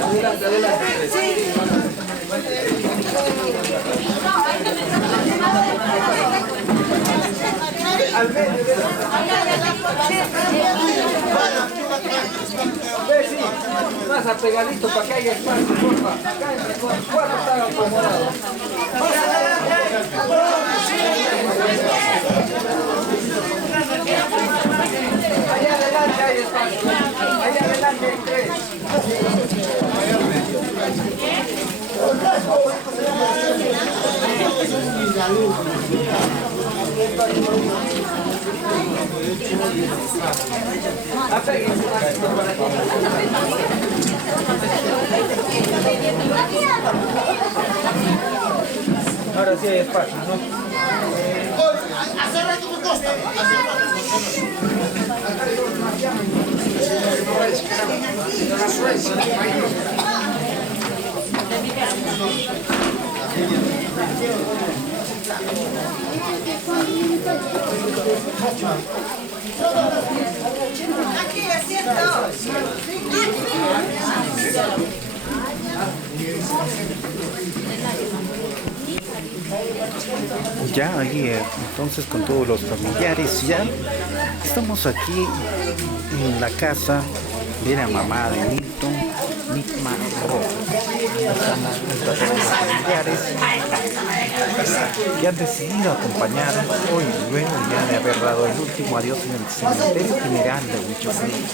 Adelante, adelante. Al medio de sí, más apegadito para que haya espacio, porfa. Acá entre cuatro están acomodados. Allá adelante hay espacio. Allá adelante hay tres. Ahora sí hay espacio, ¿no? Hace rato me costa. Aquí, asiento. Ya ahí entonces con todos los familiares ya estamos aquí en la casa de la mamá de Milton, Mitma Rojas. Estamos junto a todos los familiares que han decidido acompañar hoy, luego ya de haber dado el último adiós en el cementerio general de Huichopolli.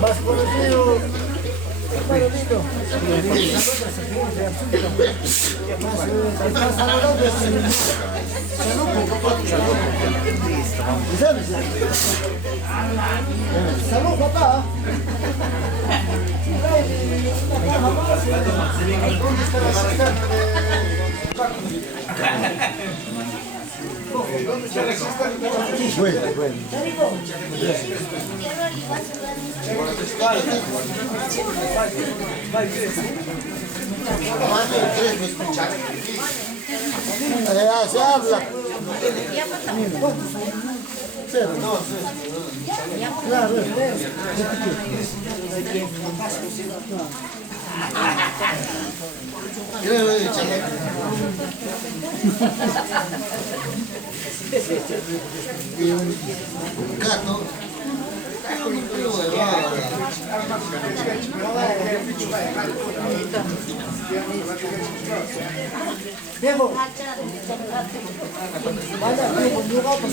Más conocido, hermanito. Salud, papá. Bueno, bueno. Se habla. Claro. Un gato. Viejo, vaya, viejo, pues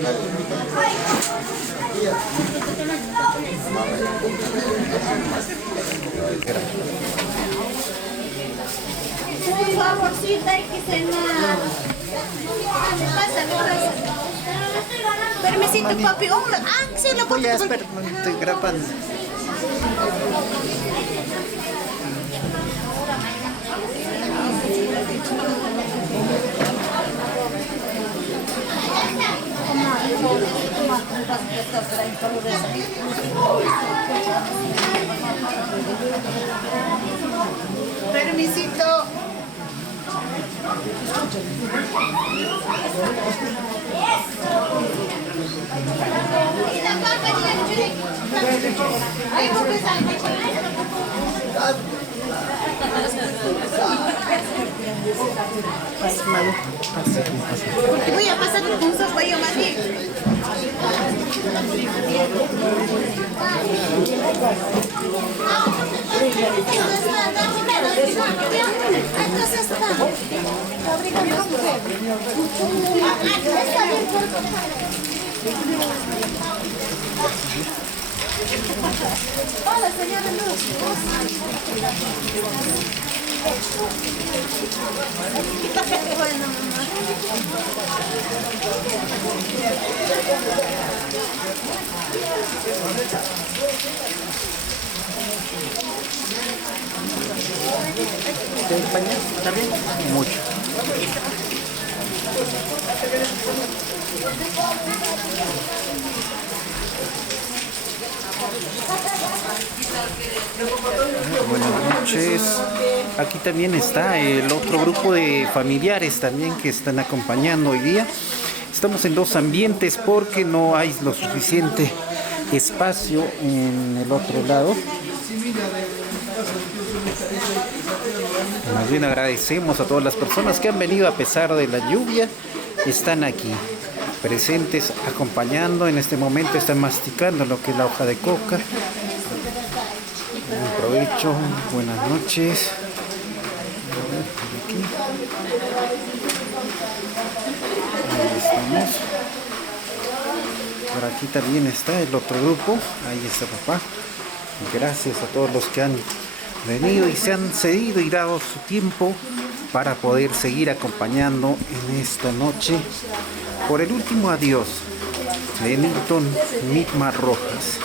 Un favorcito, hay que cenar. Pásale. Permisito, papi. Sí, lo puedo. Ya, espera, estoy grabando. Permisito. Voy a pasar un sopayo más bien. Entonces está. Hola, señora Luz. Bueno, mamá. ¿Te acompaña también? Mucho. Buenas noches. Aquí también está el otro grupo de familiares también que están acompañando hoy día. Estamos en dos ambientes porque no hay lo suficiente espacio en el otro lado. Más bien agradecemos a todas las personas que han venido a pesar de la lluvia. Están aquí presentes, acompañando. En este momento están masticando lo que es la hoja de coca. Buen provecho, buenas noches. Aquí. Ahí estamos. Por aquí también está el otro grupo. Ahí está papá. Gracias a todos los que han venido y se han cedido y dado su tiempo para poder seguir acompañando en esta noche por el último adiós de Nilton Mitma Rojas.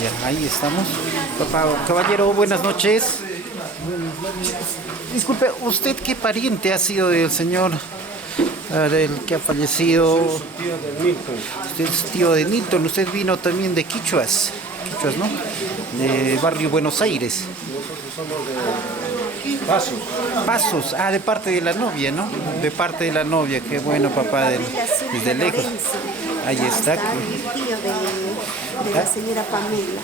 Ya, ahí estamos. Papá, caballero, buenas noches. Disculpe, ¿usted qué pariente ha sido del señor del que ha fallecido? Tío de Milton. Usted es tío de Nilton, usted vino también de Quichuas, ¿no? De barrio Buenos Aires. Nosotros somos de Pasos. Pasos, de parte de la novia, ¿no? De parte de la novia, qué bueno, papá, desde lejos. Ahí está. El tío de la señora Pamela.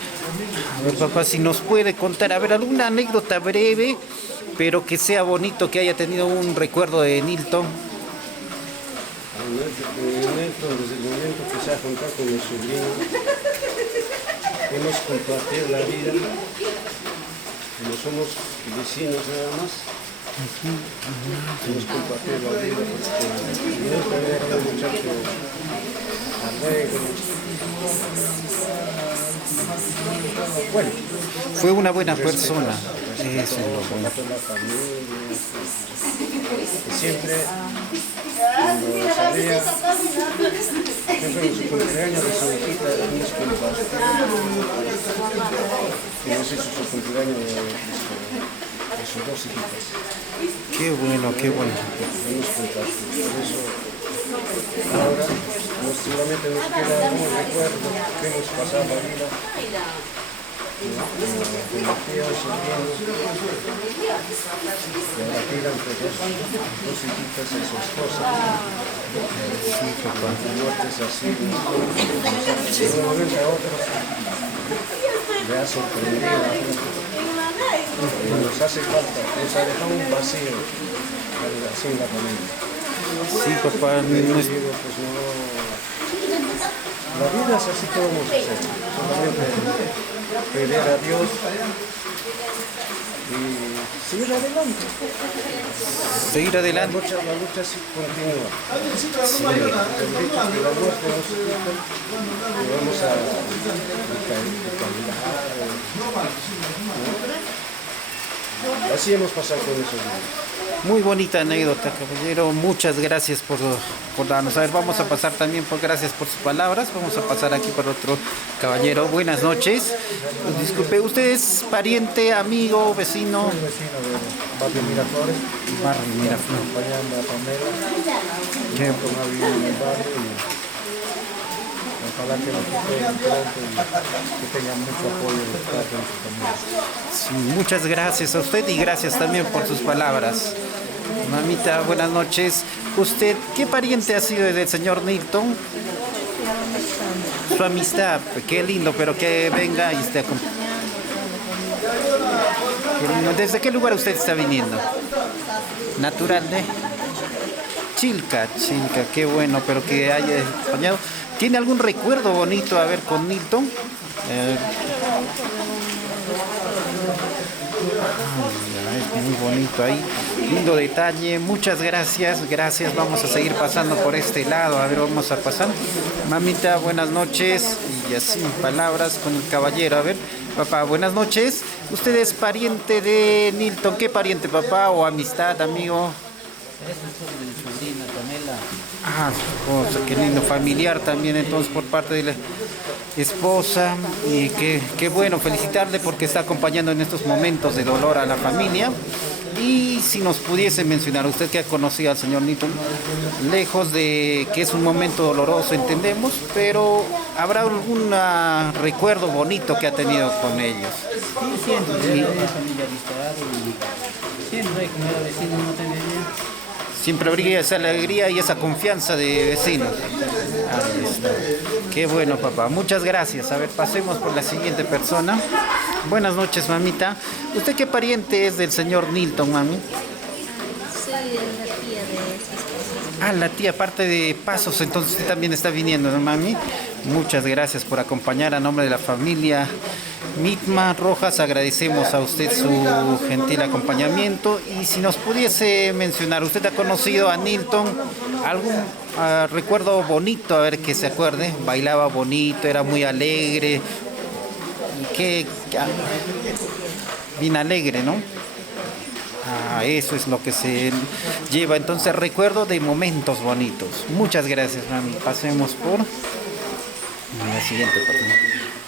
A ver, papá, si nos puede contar, a ver, alguna anécdota breve, pero que sea bonito, que haya tenido un recuerdo de Nilton. Desde el momento que se ha juntado con mi sobrino, hemos compartido la vida, como somos vecinos nada más, hemos compartido la vida, porque nunca era un muchacho alegre. Bueno, Fue una buena persona. Eso es lo bueno. la familia, y siempre cuando salía, siempre en su cumpleaños de San Quita hemos compartido, que no sé si su cumpleaños de sus dos hijitas. Qué bueno, qué bueno. Por eso, ahora seguramente nos queda un recuerdo que hemos pasado la vida. Con los tíos, sobrinos, y ahora quedan entre dos hijitas y su esposa. Sí, papá. La muerte es así, de un momento a otro le ha sorprendido a la gente. Nos hace falta, nos ha dejado un vacío así en la familia. Sí, papá. Pero yo digo, pues no, la vida es así que vamos a hacer, solamente pedir a Dios y seguir adelante. Seguir adelante. La lucha sí continúa. Sí. Bendito que la muerte no se quita y vamos a caminar. ¿No? Así hemos pasado con esos días. Muy bonita anécdota, caballero. Muchas gracias por darnos. A ver, vamos a pasar también por gracias por sus palabras. Vamos a pasar aquí por otro caballero. Buenas noches. Disculpe, ¿usted es pariente, amigo, vecino? Soy vecino de Barrio Miraflores. Barrio Miraflores. Acompañando a Pamela. Qué Como ha vivido en el barrio y ojalá que lo quiten pronto y que tengan mucho apoyo de parte de sus familias. Sí, muchas gracias a usted y gracias también por sus palabras. Mamita, buenas noches. ¿Usted qué pariente ha sido del señor Nilton? Su amistad, qué lindo, pero que venga y esté acompañado. ¿Desde qué lugar usted está viniendo? Natural de Chilca, qué bueno, pero que haya acompañado. ¿Tiene algún recuerdo bonito a ver con Nilton? Es muy bonito ahí, lindo detalle, muchas gracias, vamos a seguir pasando por este lado, a ver, vamos a pasar. Mamita, buenas noches, y así palabras con el caballero, a ver, papá, buenas noches, ¿usted es pariente de Nilton? ¿Qué pariente, papá, o amistad, amigo? Es de mi sobrina, Pamela. Ah, su esposa, qué lindo, familiar también entonces por parte de la esposa, y qué bueno felicitarle porque está acompañando en estos momentos de dolor a la familia. Y si nos pudiese mencionar, usted que ha conocido al señor Nilton, lejos de que es un momento doloroso, entendemos, pero ¿habrá algún recuerdo bonito que ha tenido con ellos? Sí, siempre, familiarizado y siempre como era vecino no te veía. Siempre brilla esa alegría y esa confianza de vecinos. Ahí está. Qué bueno, papá. Muchas gracias. A ver, pasemos por la siguiente persona. Buenas noches, mamita. ¿Usted qué pariente es del señor Nilton, mami? Soy la tía de su esposa. Ah, la tía, parte de Pasos, entonces usted también está viniendo, ¿no, mami? Muchas gracias por acompañar a nombre de la familia Mitma Rojas. Agradecemos a usted su gentil acompañamiento. Y si nos pudiese mencionar, ¿usted ha conocido a Nilton? ¿Algún recuerdo bonito, a ver que se acuerde? Bailaba bonito, era muy alegre. Bien alegre, ¿no? Eso es lo que se lleva. Entonces, recuerdo de momentos bonitos. Muchas gracias, mami. Pasemos por la siguiente persona.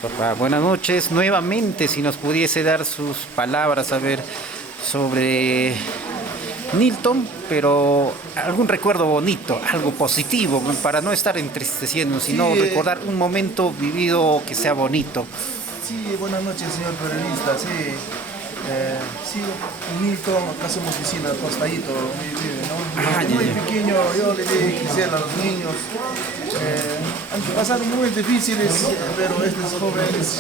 Papá, buenas noches. Nuevamente, si nos pudiese dar sus palabras, a ver, sobre Nilton, pero algún recuerdo bonito, algo positivo, para no estar entristeciendo, sino recordar un momento vivido que sea bonito. Sí, buenas noches, señor periodista. Sí, sí, Nilton, acá somos vecinos, al costadito, donde vive, ¿no? Muy pequeño, yo le di Gisela a los niños. Han pasado momentos difíciles, pero estos jóvenes,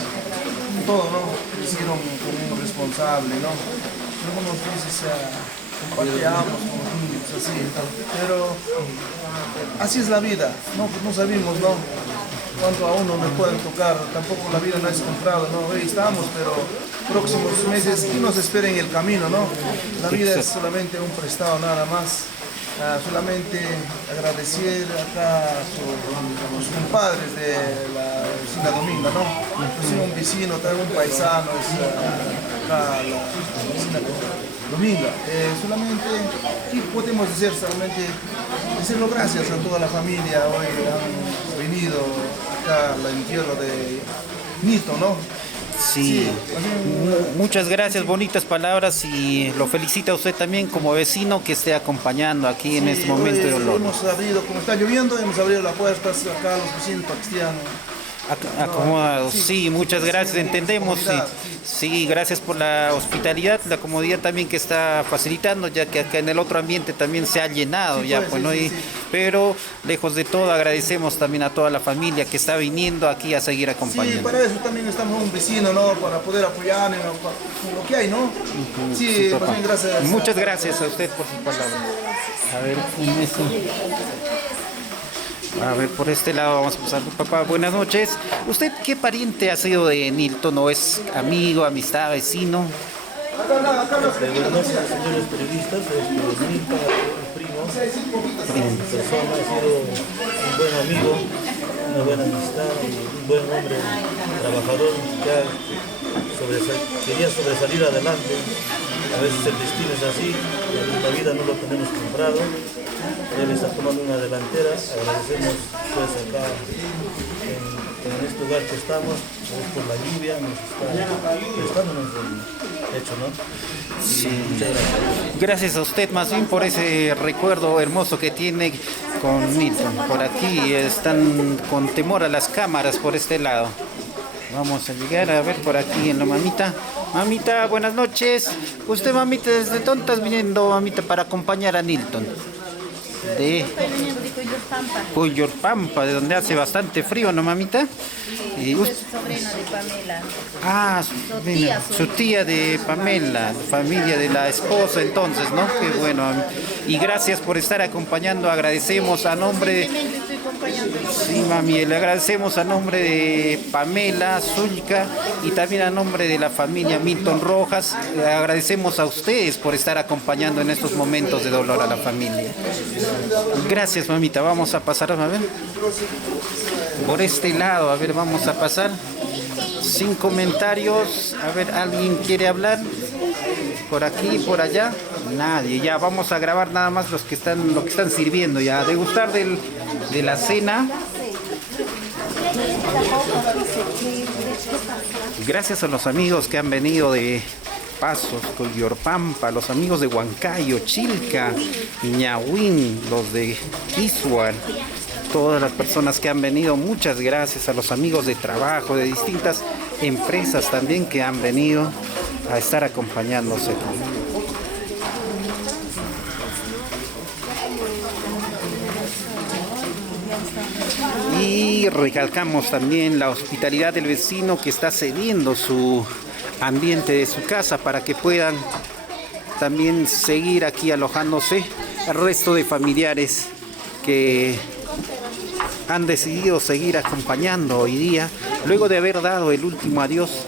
todo, ¿no? Hicieron como un responsable, ¿no? Algunos veces compartíamos con los niños, así, pero así es la vida, ¿no? Pues no sabemos, ¿no? Cuánto a uno le pueden tocar, tampoco la vida no es comprado, ¿no? Hoy estamos, pero próximos meses, ¿qué nos espera en el camino, no? La vida es solamente un prestado nada más. Solamente agradecer acá a sus compadres de la vecina Dominga, ¿no? Yo soy un vecino, también un paisano, es acá la vecina Dominga. Solamente, ¿qué podemos decir? Solamente decirlo gracias a toda la familia. Hoy han venido acá al entierro de Nilton, ¿no? Sí, muchas gracias, bonitas palabras y lo felicito a usted también como vecino que esté acompañando aquí en este momento de dolor. Hemos abrido, como está lloviendo, hemos abierto las puertas acá a los vecinos para que estén Acomodados, sí, muchas gracias, entendemos, sí, gracias por la hospitalidad, la comodidad también que está facilitando, ya que acá en el otro ambiente también se ha llenado ya, pues, ¿no? Pero lejos de todo agradecemos también a toda la familia que está viniendo aquí a seguir acompañando. Sí, para eso también estamos un vecino, ¿no? Para poder apoyar en lo que hay, ¿no? Sí, papá. pues bien, gracias. Muchas gracias a usted por su palabra. A ver, a ver, por este lado vamos a pasar. Papá, buenas noches. ¿Usted qué pariente ha sido de Nilton? ¿O es amigo, amistad, vecino? Buenas noches, señores periodistas. Nilton, primo, persona, ha sido un buen amigo, una buena amistad, un buen hombre trabajador que quería sobresalir adelante. A veces el destino es así, la vida no lo tenemos comprado. Él está tomando una delantera. Agradecemos pues acá en este lugar que estamos, por la lluvia, nos está prestándonos el hecho, ¿no? Sí. Muchas gracias. Gracias a usted más bien por ese recuerdo hermoso que tiene con Nilton. Por aquí están con temor a las cámaras por este lado. Vamos a llegar a ver por aquí en la mamita. Mamita, buenas noches. Usted, mamita, ¿desde dónde estás viniendo, mamita, para acompañar a Nilton? De Estoy viniendo de Coyolpampa. Coyolpampa, de donde hace bastante frío, ¿no, mamita? Y Soy sobrina de Pamela. ah, su tía de Pamela, familia de la esposa entonces, ¿no? Qué bueno. Y gracias por estar acompañando, agradecemos a nombre de... Estoy acompañando. Sí, mami, le agradecemos a nombre de Pamela, Zulka y también a nombre de la familia Milton Rojas. Le agradecemos a ustedes por estar acompañando en estos momentos de dolor a la familia. Gracias, mamita. Vamos a pasar, a ver. Por este lado, a ver, vamos a pasar. Sin comentarios. A ver, ¿alguien quiere hablar? Por aquí, por allá. Nadie. Ya vamos a grabar nada más lo que están sirviendo ya. A degustar de la cena. Gracias a los amigos que han venido de Pasos, Coyolpampa, los amigos de Huancayo, Chilca, Ñahuín, los de Quishuar, todas las personas que han venido, muchas gracias a los amigos de trabajo, de distintas empresas también que han venido a estar acompañándose. Y recalcamos también la hospitalidad del vecino que está cediendo su ambiente de su casa para que puedan también seguir aquí alojándose el resto de familiares que han decidido seguir acompañando hoy día luego de haber dado el último adiós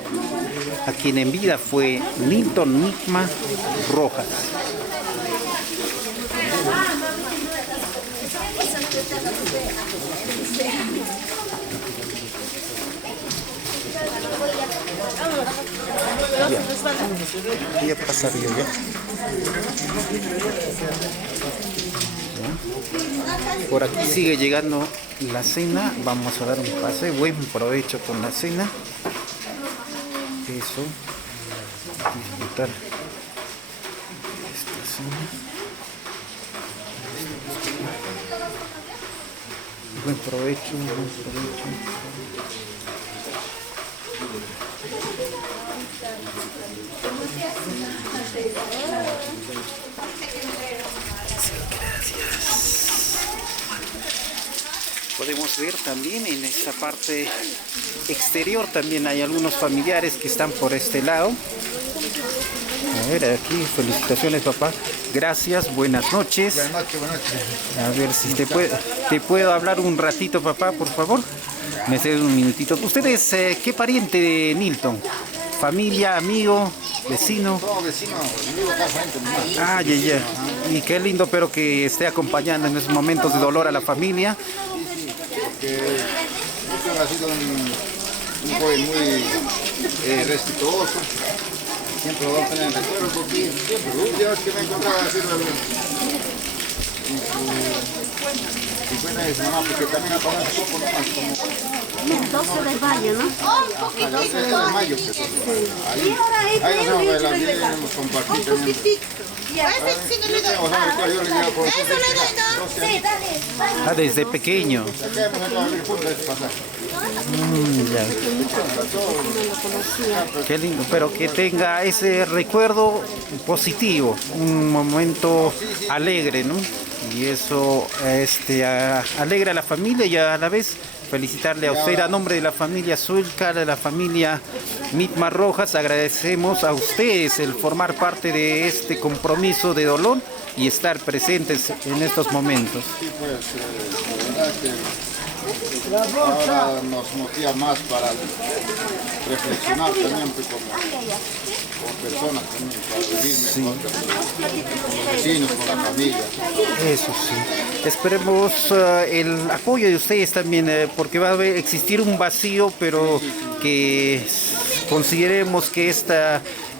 a quien en vida fue Nilton Nicma Rojas. Ya pasaría ya. Por aquí sigue llegando la cena. Vamos a dar un pase. Buen provecho con la cena. Eso. Disfrutar esta cena. Buen provecho, buen provecho. Podemos ver también en esta parte exterior también hay algunos familiares que están por este lado. A ver, aquí, felicitaciones, papá. Gracias, buenas noches. Buenas noches, buenas noches. A ver si te puedo hablar un ratito, papá, por favor. Me cedes un minutito. ¿Usted es qué pariente de Nilton? ¿Familia, amigo, vecino? No, vecino, vivo acá frente nomás. Ah, ya. Y qué lindo, pero que esté acompañando en esos momentos de dolor a la familia. Porque Nilton ha sido un joven muy respetuoso. Siempre lo vamos a tener en recuerdo porque siempre, la última vez que me encontraba así, 50 de mamá, porque también ha pagado un poco nomás, como 12 de mayo, ¿no? a las 13 de mayo. Pues, ahí nos vamos a ver la vida y hemos compartido también. Yo tengo, ¿sabes? Yo le digo por Eso le doy, ¿no? Sí, dale. Ah, desde pequeño. Acá hemos entrado a vivir juntos este pasaje. Ya. Qué lindo, pero que tenga ese recuerdo positivo, un momento alegre, ¿no? Y eso alegra a la familia y a la vez felicitarle a usted a nombre de la familia Zulca, de la familia Mitma Rojas. Agradecemos a ustedes el formar parte de este compromiso de dolor y estar presentes en estos momentos. Sí, pues, la verdad que ahora nos motiva más para reflexionar también pues, como personas también, para vivir mejor con los vecinos, con la familia. Eso sí. Esperemos el apoyo de ustedes también, porque va a existir un vacío, pero que consideremos que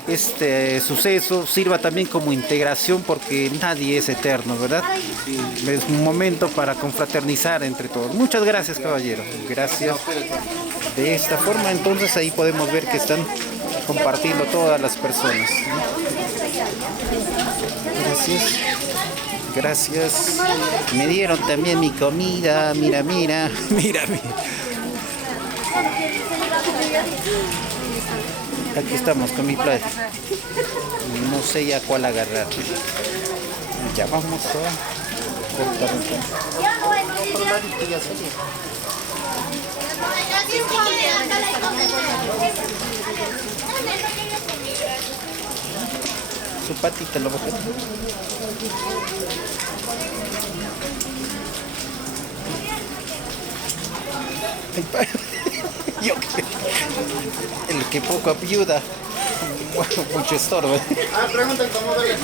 este suceso sirva también como integración, porque nadie es eterno, ¿verdad? Es un momento para confraternizar entre todos. Muchas gracias, caballero. Gracias. De esta forma, entonces, ahí podemos ver que están compartiendo todas las personas. Gracias. Gracias. Me dieron también mi comida. Mira, mira, mira, mira. Aquí estamos con mi plato. No sé ya cuál agarrar. Ya vamos a cortar un poco. Su patita lo bajé. Yo el que poco ayuda, mucho estorbo. Pregunten cómo debe.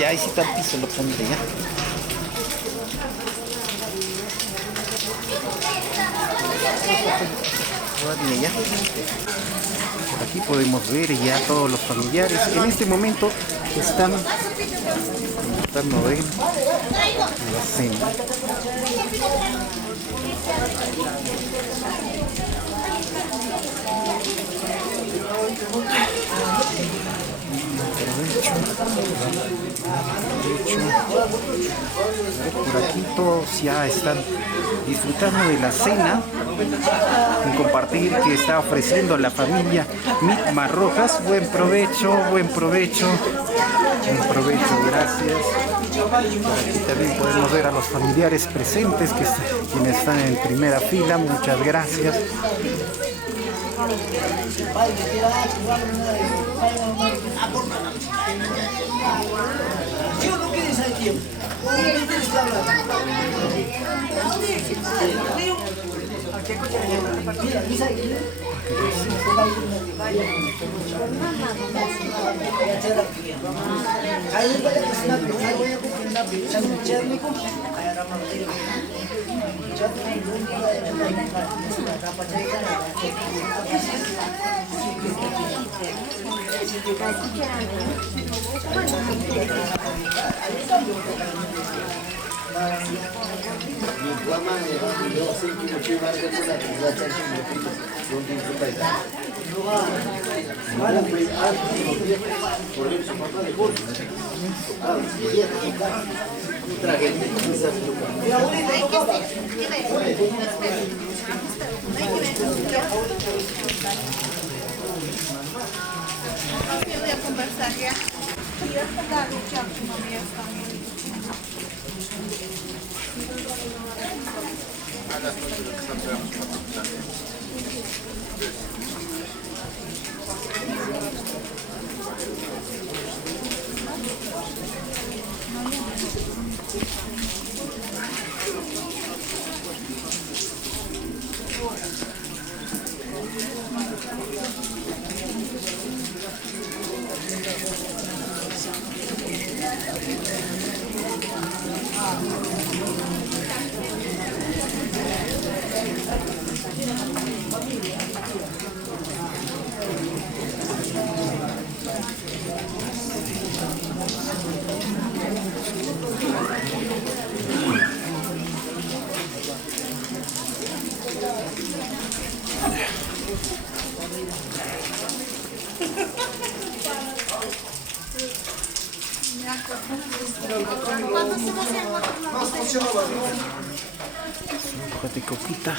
Ya ahí sí está el piso, lo pondré ya. Ya. Por aquí podemos ver ya todos los familiares. En este momento están disfrutando de la cena. Por aquí todos ya están disfrutando de la cena, un compartir que está ofreciendo la familia Mitma Rojas. Buen provecho, buen provecho, buen provecho, gracias. Por aquí también podemos ver a los familiares presentes, quienes están en primera fila. Muchas gracias. Voy a conversar ya. Hoja de coquita.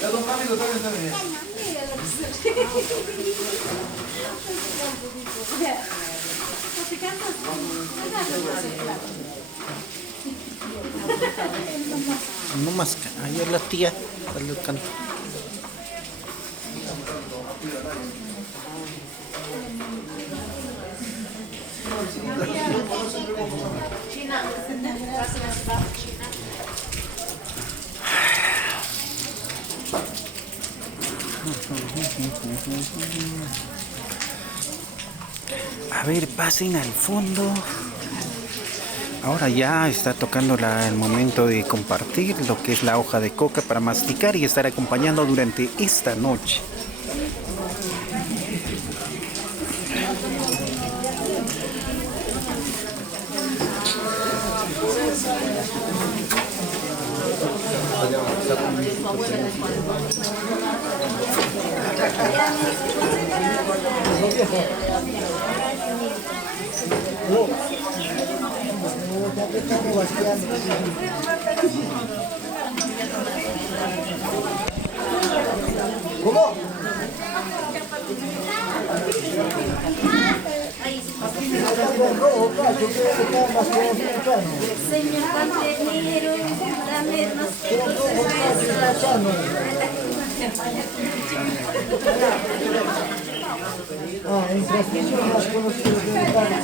Ya don Camilo también. No más, ayer la tía salió canto. A ver, pasen al fondo. Ahora ya está tocando el momento de compartir lo que es la hoja de coca para masticar y estar acompañando durante esta noche. ¿Cómo? Señor Panternero, dame más En transmisión más conocido que el padre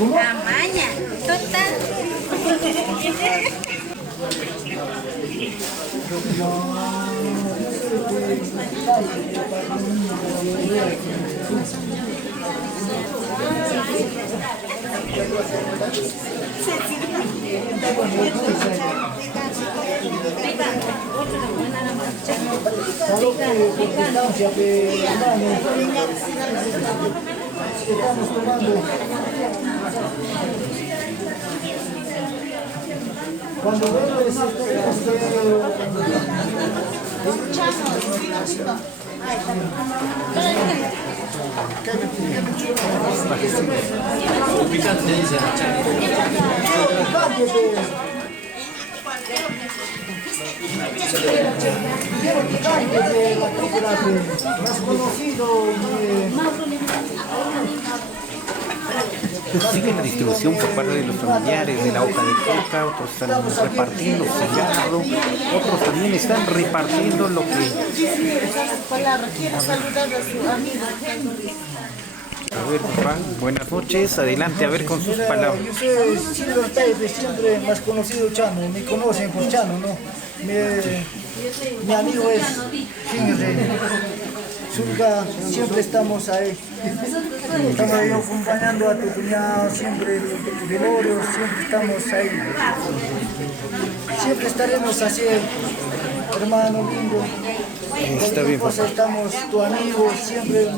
Amaña, total. Estamos tomando. Cuando veo ese Más conocido. Sigue la distribución por parte de los familiares de la hoja de coca, otros están repartiendo cigarro, otros también están repartiendo lo que... Quiero saludar a su amigo Henry. A ver, papá, buenas noches, adelante, a ver con sus palabras. Yo soy Silver Tape, siempre más conocido Chano, me conocen por Chano, ¿no? Mi amigo es Henry. Surga, siempre estamos ahí. Estamos ahí acompañando a tu cuñado, siempre velorios, siempre estamos ahí. Siempre estaremos así, hermano lindo. Está bien, cosa, estamos tu amigo, siempre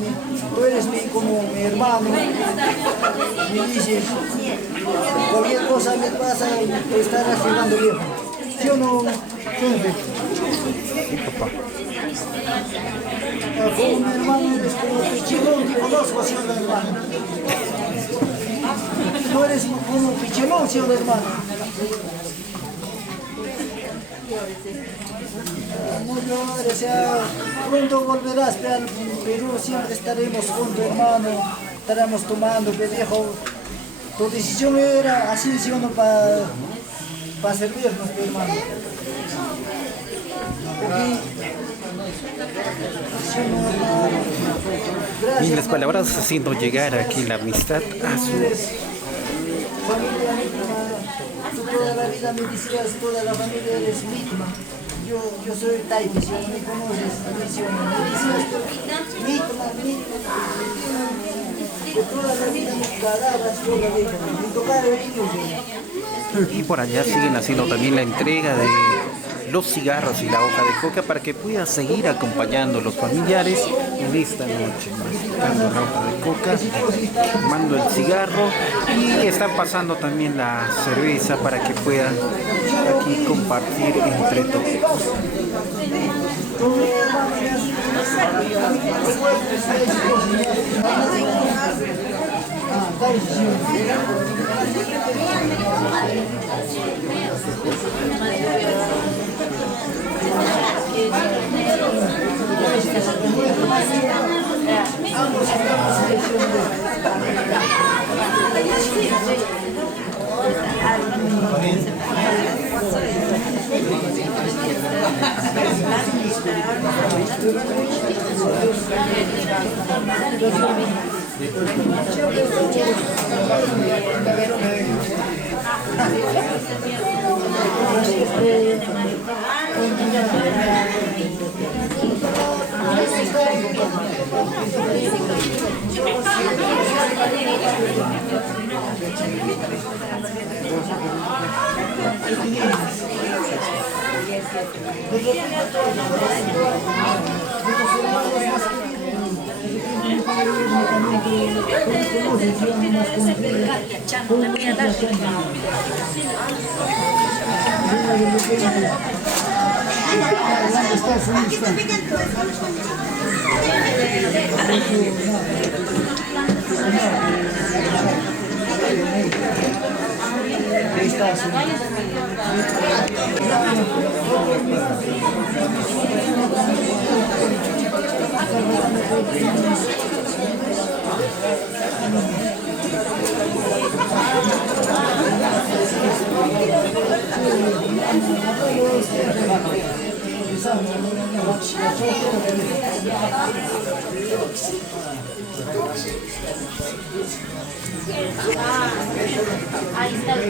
tú eres como mi hermano. Me dices, cualquier cosa me pasa, te estarás llevando bien. ¿Sí o no? Sí, papá. Como mi hermano eres como Pichelón, te conozco, señor hermano. Tú eres como Pichelón, señor hermano. O sea, pronto volverás al Perú, siempre estaremos juntos, hermano. Estaremos tomando, viejo. Tu decisión era así, ¿sí o no? Para servirnos, hermano. Y las palabras haciendo llegar aquí la amistad a su... Familia misma, tú toda la vida me decías, toda la familia eres misma. Yo soy Taipi, si no me conoces, me decías, misma. Que toda la vida me cagabas, toda la vida, me tocaba ellos. Y por allá siguen haciendo también la entrega de los cigarros y la hoja de coca para que pueda seguir acompañando a los familiares en esta noche, masticando la hoja de coca, fumando el cigarro y están pasando también la cerveza para que puedan aquí compartir entre todos. Ahí está el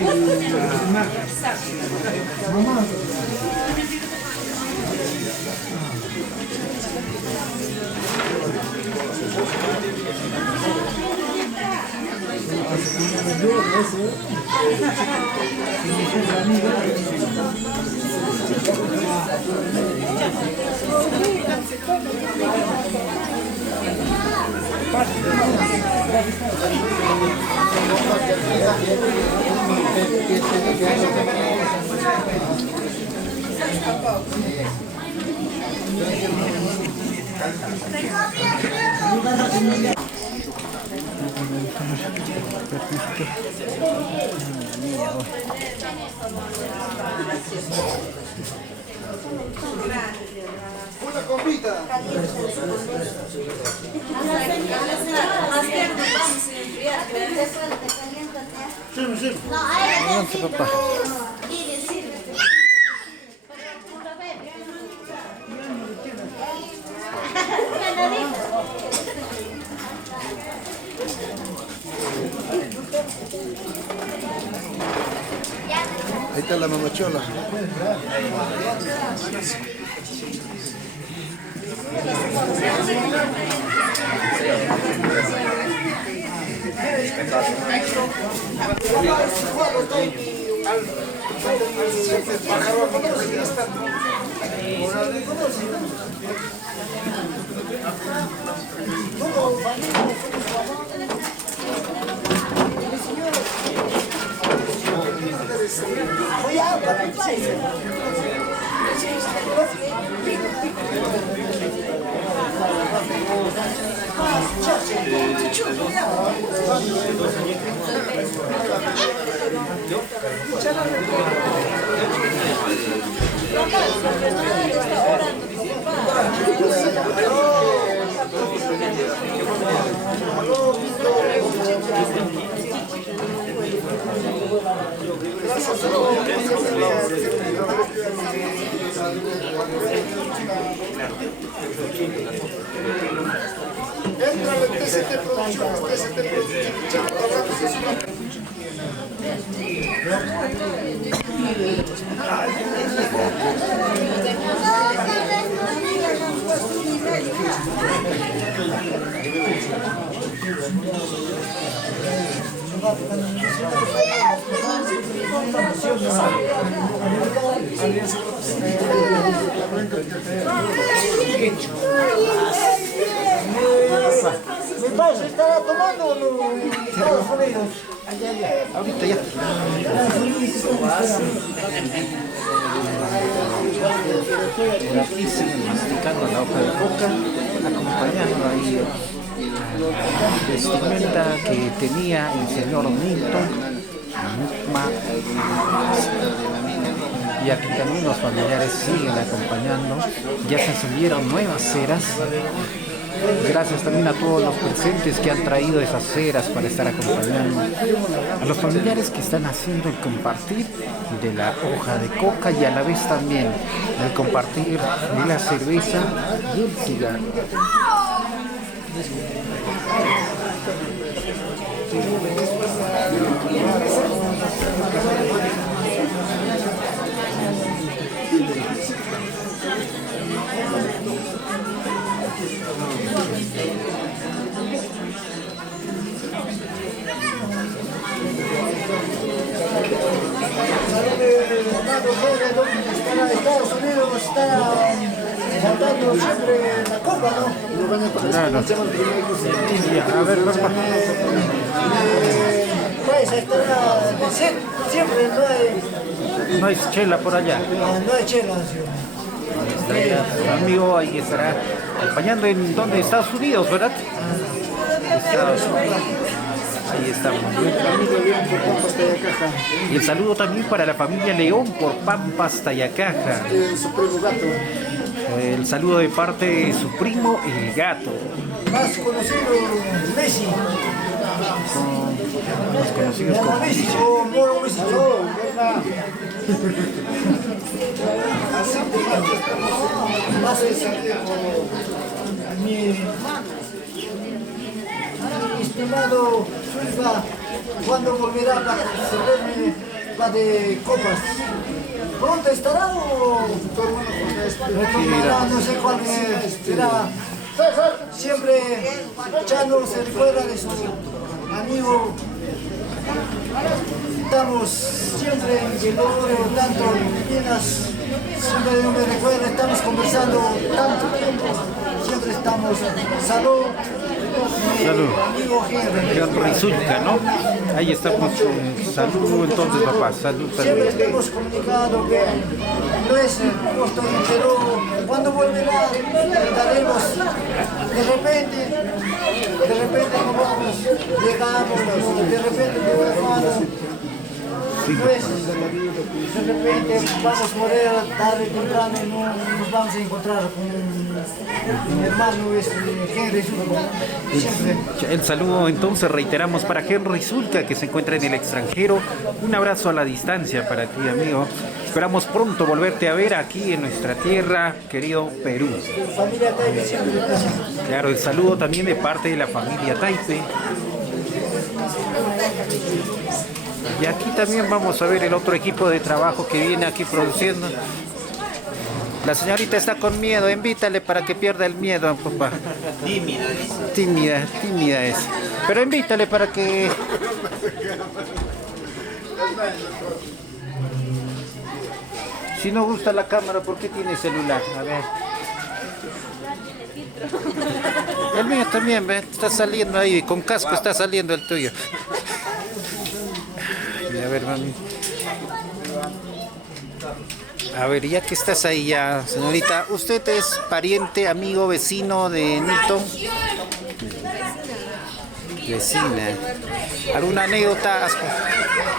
Una compita. Adelante, papá. Ahí está la mamachola. Entra el TCT Producciones, TCT Mi padre estará tomando o no? Todos con ellos. Ahorita ya. Aquí siguen masticando la hoja de coca, acompañando ahí la vestimenta que tenía el señor Milton. Y aquí también los familiares siguen acompañando. Ya se subieron nuevas ceras. Gracias también a todos los presentes que han traído esas ceras para estar acompañando. A los familiares que están haciendo el compartir de la hoja de coca y a la vez también el compartir de la cerveza y el cigarro. Estados Unidos está saltando siempre la copa, ¿no? Claro. A ver, papá. Pues estará siempre, No hay chela por allá. no hay chela. Amigo, ahí estará acompañando en donde, Estados Unidos, ¿verdad? Estados Unidos. Ahí estamos. Y el saludo también para la familia León por Pampas, Tayacaja. El saludo de parte de su primo, el gato. Más conocido Messi. Más conocidos como Messi. Mi estimado Silva, ¿cuándo volverá para servirme la de copas? ¿Pronto estará o retornará? No sé cuál será. Siempre Chano se recuerda de su amigo. Estamos siempre en velorio, tanto en Filipinas, siempre yo me recuerdo, estamos conversando tanto tiempo, siempre estamos. Salud. Salud. Amigo Henry Zulca, ¿no? Ahí estamos con salud, entonces, papá. Salud, siempre salud. hemos comunicado que no es justo en Perú. Cuando volverá, daremos de repente como llegamos, de repente mi hermano, pues, de repente vamos por él, tarde o temprano nos vamos a encontrar con mi hermano Henry Zulca. Siempre. El saludo entonces reiteramos para Henry Zulca, que se encuentra en el extranjero. Un abrazo a la distancia para ti, amigo. Esperamos pronto volverte a ver aquí en nuestra tierra, querido Perú. Familia Taipe siempre. Claro, el saludo también de parte de la familia Taipe. Y aquí también vamos a ver el otro equipo de trabajo que viene aquí produciendo. La señorita está con miedo, invítale para que pierda el miedo, papá. Tímida es. Pero invítale para que... Si no gusta la cámara, ¿por qué tiene celular? A ver. El mío también, ¿ves? Está saliendo ahí, con casco está saliendo el tuyo. A ver, mami. A ver, ya que estás ahí ya, señorita, ¿usted es pariente, amigo, vecino de Nito? Vecina. ¿Alguna anécdota? ¿Has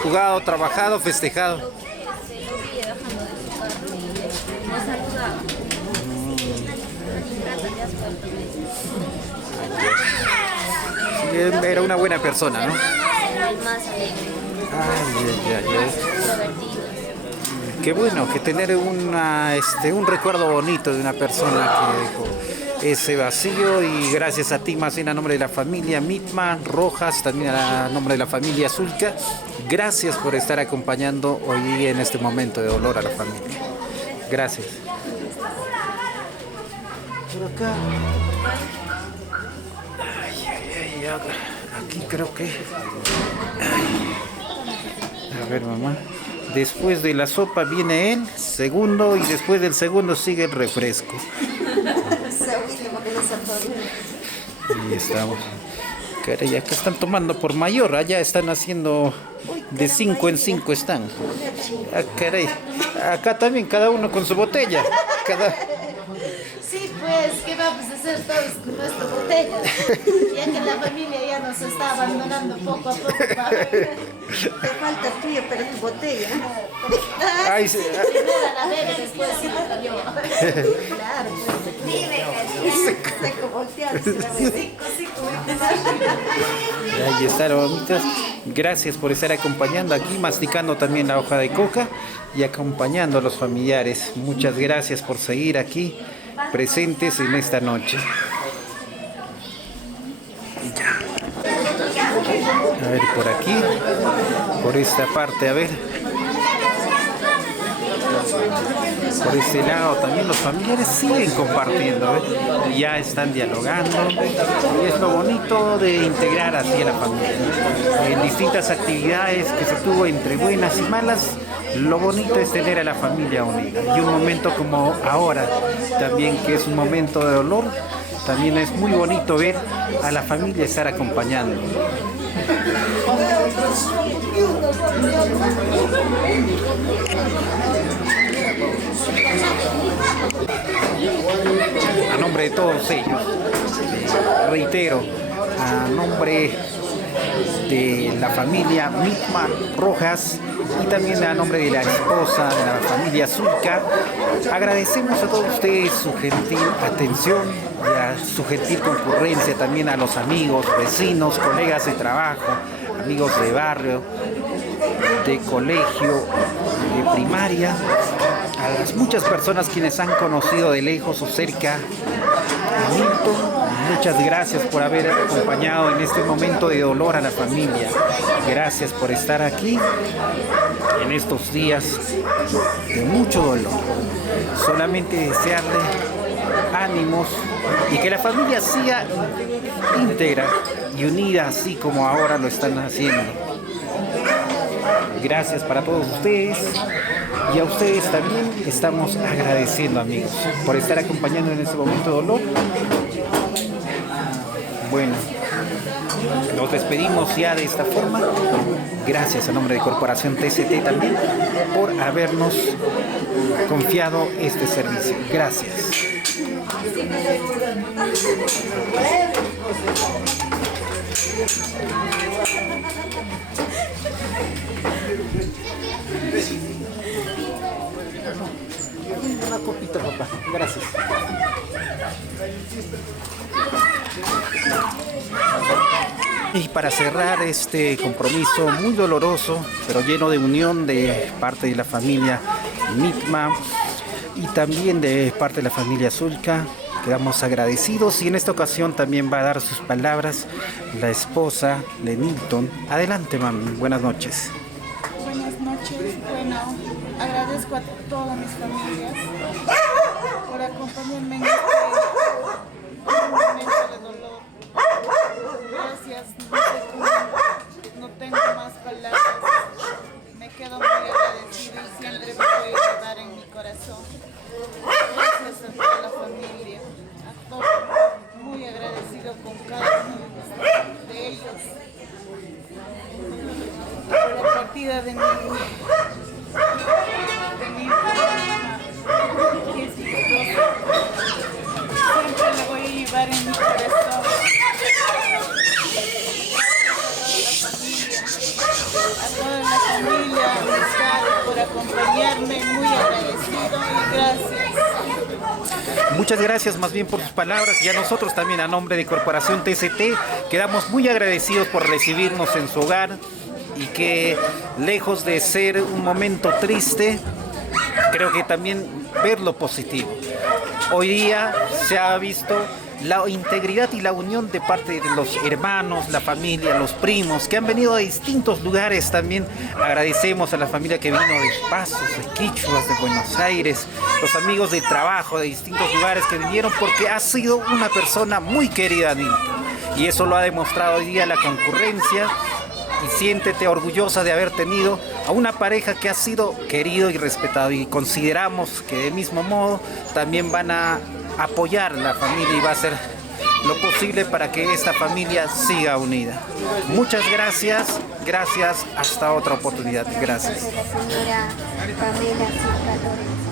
jugado, trabajado, festejado? Sí, era una buena persona, ¿no? Qué bueno que tener un recuerdo bonito de una persona que dejó ese vacío, y gracias a ti, más bien a nombre de la familia Mitma Rojas, también a nombre de la familia Zulca, gracias por estar acompañando hoy en este momento de dolor a la familia. Gracias. Por acá. Aquí creo que... A ver, mamá. Después de la sopa viene el segundo, y después del segundo sigue el refresco. Y estamos. Caray, acá están tomando por mayor, allá están haciendo de 5 en 5 están. Ah, caray. Acá también cada uno con su botella. Sí, pues, ¿qué vamos a hacer todos con nuestra botella? Ya que la familia ya nos está abandonando poco a poco. Te falta tuya, pero tu botella. Ay, sí. Primero la bebe, después yo. Claro, seco volteado. Ahí están, mamitas. Gracias por estar acompañando aquí, masticando también la hoja de coca y acompañando a los familiares. Muchas gracias por seguir aquí presentes en esta noche. A ver, por aquí, por esta parte, a ver. Por este lado también los familiares siguen compartiendo, ¿eh? Ya están dialogando, y es lo bonito de integrar así a la familia, ¿no? En distintas actividades que se tuvo entre buenas y malas, lo bonito es tener a la familia unida. Y un momento como ahora también, que es un momento de dolor, también es muy bonito ver a la familia estar acompañando. A nombre de todos ellos, reitero, a nombre de la familia Mitma Rojas y también a nombre de la esposa de la familia Zulca, agradecemos a todos ustedes su gentil atención y a su gentil concurrencia, también a los amigos, vecinos, colegas de trabajo, amigos de barrio, de colegio, de primaria, a las muchas personas quienes han conocido de lejos o cerca a Milton. Muchas gracias por haber acompañado en este momento de dolor a la familia. Gracias por estar aquí en estos días de mucho dolor. Solamente desearle ánimos y que la familia siga íntegra y unida, así como ahora lo están haciendo. Gracias para todos ustedes, y a ustedes también estamos agradeciendo, amigos, por estar acompañando en este momento de dolor. Bueno, nos despedimos ya de esta forma. Gracias a nombre de Corporación TCT también por habernos confiado este servicio. Gracias. Una copita, papá. Gracias. Y para cerrar este compromiso muy doloroso, pero lleno de unión de parte de la familia Mitma y también de parte de la familia Zulca, quedamos agradecidos y en esta ocasión también va a dar sus palabras la esposa de Nilton. Adelante, mami. Buenas noches. Buenas noches. Bueno, agradezco a todas mis familias por acompañarme en este momento de dolor. Gracias, no tengo más palabras. Me quedo muy agradecido y siempre me voy a llevar en mi corazón. Gracias a toda la familia, a todos, muy agradecido con cada uno de ellos. Por la partida de mi hermana, que es mi esposa. Siempre le voy a llevar en mi corazón. A toda la familia, amistad, por acompañarme, muy agradecido y gracias. Muchas gracias más bien por sus palabras y a nosotros también a nombre de Corporación TCT quedamos muy agradecidos por recibirnos en su hogar y que lejos de ser un momento triste, creo que también ver lo positivo. Hoy día se ha visto la integridad y la unión de parte de los hermanos, la familia, los primos que han venido de distintos lugares también. Agradecemos a la familia que vino de Pasos, de Quichuas, de Buenos Aires, los amigos de trabajo de distintos lugares que vinieron porque ha sido una persona muy querida, Nilton. Y eso lo ha demostrado hoy día la concurrencia. Y siéntete orgullosa de haber tenido a una pareja que ha sido querido y respetado. Y consideramos que de mismo modo también van a apoyar la familia y va a hacer lo posible para que esta familia siga unida. Muchas gracias, gracias, hasta otra oportunidad. Gracias. La señora Pamela Zulca Lorenzo.